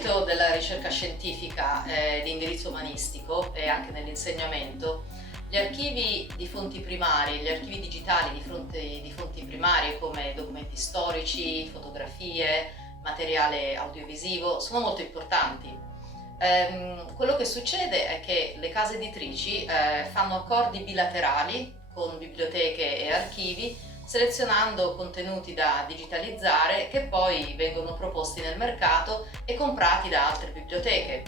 Nell'ambito della ricerca scientifica di indirizzo umanistico e anche nell'insegnamento, gli archivi di fonti primarie, gli archivi digitali di fonti primarie come documenti storici, fotografie, materiale audiovisivo sono molto importanti. Quello che succede è che le case editrici fanno accordi bilaterali con biblioteche e archivi, selezionando contenuti da digitalizzare che poi vengono proposti nel mercato e comprati da altre biblioteche.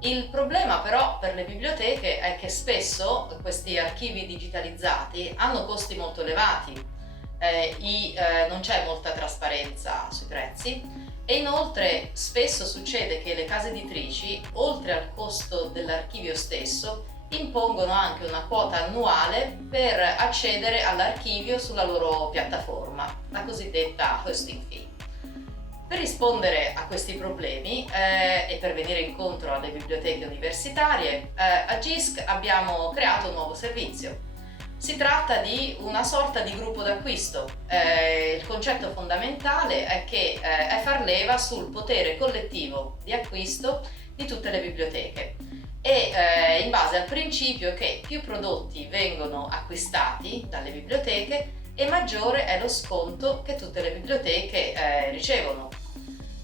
Il problema però per le biblioteche è che spesso questi archivi digitalizzati hanno costi molto elevati, non c'è molta trasparenza sui prezzi e inoltre spesso succede che le case editrici, oltre al costo dell'archivio stesso, impongono anche una quota annuale per accedere all'archivio sulla loro piattaforma, la cosiddetta hosting fee. Per rispondere a questi problemi e per venire incontro alle biblioteche universitarie, a GISC abbiamo creato un nuovo servizio. Si tratta di una sorta di gruppo d'acquisto. Il concetto fondamentale è far leva sul potere collettivo di acquisto di tutte le biblioteche e in base al principio che più prodotti vengono acquistati dalle biblioteche e maggiore è lo sconto che tutte le biblioteche ricevono.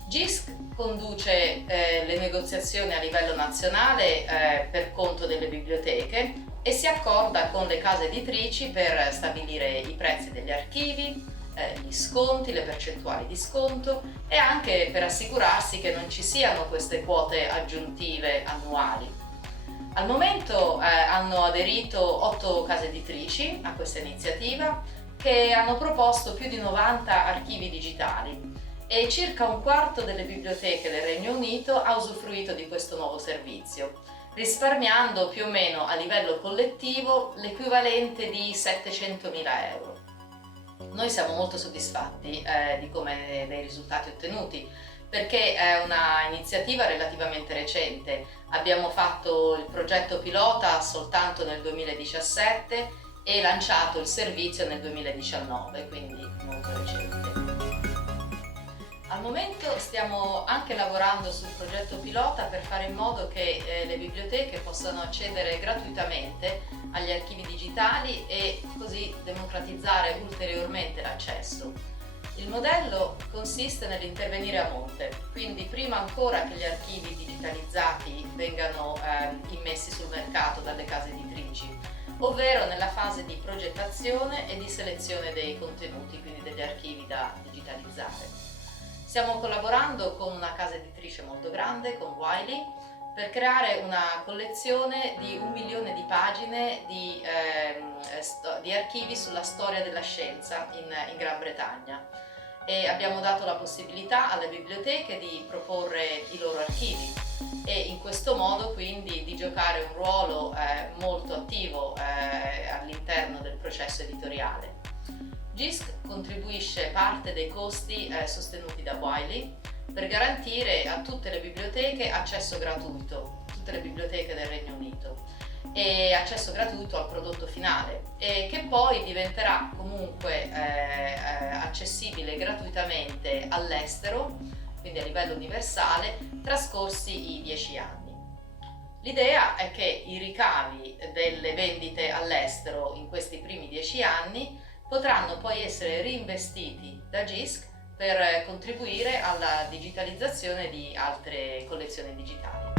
GISC conduce le negoziazioni a livello nazionale per conto delle biblioteche e si accorda con le case editrici per stabilire i prezzi degli archivi, gli sconti, le percentuali di sconto e anche per assicurarsi che non ci siano queste quote aggiuntive annuali. Al momento hanno aderito 8 case editrici a questa iniziativa che hanno proposto più di 90 archivi digitali e circa un quarto delle biblioteche del Regno Unito ha usufruito di questo nuovo servizio, risparmiando più o meno a livello collettivo l'equivalente di 700.000 euro. Noi siamo molto soddisfatti dei risultati ottenuti, perché è una iniziativa relativamente recente. Abbiamo fatto il progetto pilota soltanto nel 2017 e lanciato il servizio nel 2019, quindi molto recente. Al momento stiamo anche lavorando sul progetto pilota per fare in modo che le biblioteche possano accedere gratuitamente agli archivi digitali e così democratizzare ulteriormente l'accesso. Il modello consiste nell'intervenire a monte, quindi prima ancora che gli archivi digitalizzati vengano immessi sul mercato dalle case editrici, ovvero nella fase di progettazione e di selezione dei contenuti, quindi degli archivi da digitalizzare. Stiamo collaborando con una casa editrice molto grande, con Wiley, per creare una collezione di 1 milione di pagine di archivi sulla storia della scienza in Gran Bretagna. E abbiamo dato la possibilità alle biblioteche di proporre i loro archivi e in questo modo quindi di giocare un ruolo molto attivo all'interno del processo editoriale. GISC contribuisce parte dei costi sostenuti da Wiley per garantire a tutte le biblioteche accesso gratuito, tutte le biblioteche del Regno Unito, e accesso gratuito al prodotto finale e che poi diventerà comunque accessibile gratuitamente all'estero, quindi a livello universale, trascorsi i 10 anni. L'idea è che i ricavi delle vendite all'estero in questi primi 10 anni potranno poi essere reinvestiti da GISC per contribuire alla digitalizzazione di altre collezioni digitali.